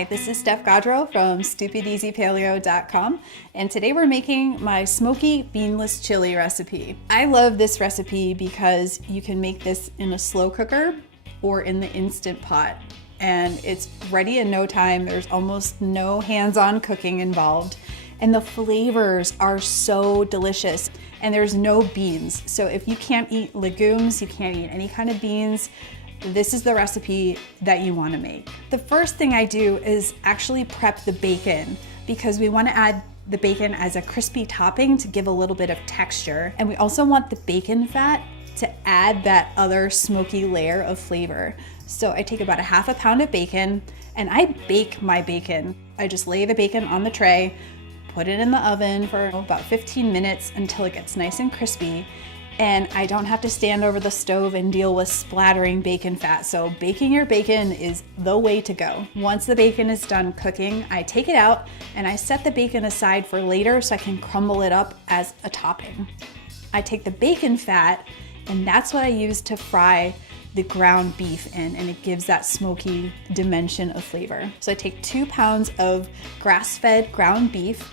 Hi, this is Steph Gaudreau from StupidEasyPaleo.com, and today we're making my smoky beanless chili recipe. I love this recipe because you can make this in a slow cooker or in the Instant Pot, and it's ready in no time. There's almost no hands-on cooking involved, and the flavors are so delicious, and there's no beans. So if you can't eat legumes, you can't eat any kind of beans, this is the recipe that you want to make. The first thing I do is actually prep the bacon because we want to add the bacon as a crispy topping to give a little bit of texture. And we also want the bacon fat to add that other smoky layer of flavor. So I take about a half a pound of bacon and I bake my bacon. I just lay the bacon on the tray, put it in the oven for about 15 minutes until it gets nice and crispy. And I don't have to stand over the stove and deal with splattering bacon fat. So baking your bacon is the way to go. Once the bacon is done cooking, I take it out and I set the bacon aside for later so I can crumble it up as a topping. I take the bacon fat and that's what I use to fry the ground beef in, and it gives that smoky dimension of flavor. So I take 2 pounds of grass-fed ground beef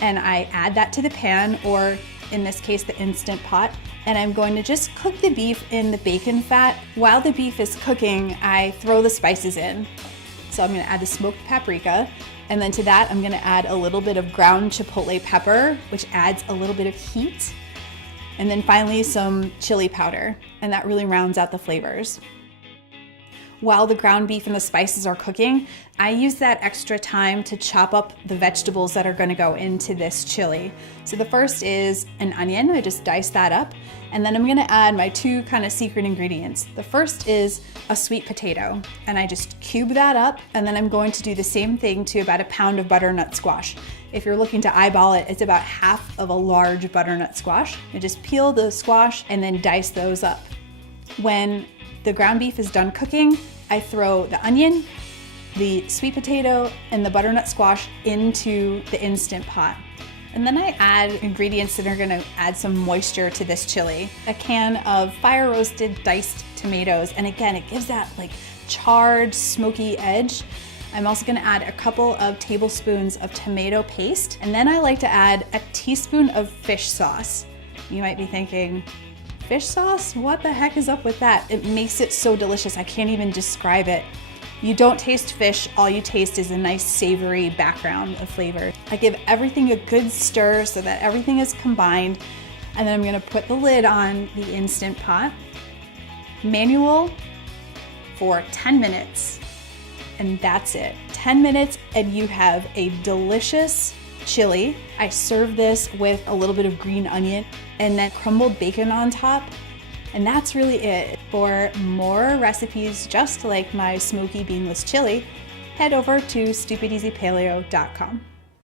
and I add that to the pan, or in this case, the Instant Pot, and I'm going to just cook the beef in the bacon fat. While the beef is cooking, I throw the spices in. So I'm gonna add the smoked paprika, and then to that, I'm gonna add a little bit of ground chipotle pepper, which adds a little bit of heat. And then finally, some chili powder, and that really rounds out the flavors. While the ground beef and the spices are cooking, I use that extra time to chop up the vegetables that are gonna go into this chili. So the first is an onion. I just dice that up. And then I'm gonna add my 2 kind of secret ingredients. The first is a sweet potato, and I just cube that up. And then I'm going to do the same thing to about a pound of butternut squash. If you're looking to eyeball it, it's about half of a large butternut squash. I just peel the squash and then dice those up. When the ground beef is done cooking, I throw the onion, the sweet potato, and the butternut squash into the Instant Pot. And then I add ingredients that are gonna add some moisture to this chili. A can of fire roasted diced tomatoes, and again, it gives that like charred, smoky edge. I'm also gonna add a couple of tablespoons of tomato paste, and then I like to add a teaspoon of fish sauce. You might be thinking, fish sauce? What the heck is up with that? It makes it so delicious, I can't even describe it. You don't taste fish, all you taste is a nice savory background of flavor. I give everything a good stir so that everything is combined, and then I'm gonna put the lid on the Instant Pot. Manual for 10 minutes, and that's it. 10 minutes and you have a delicious chili. I serve this with a little bit of green onion and then crumbled bacon on top. And that's really it. For more recipes just like my smoky beanless chili, head over to StupidEasyPaleo.com.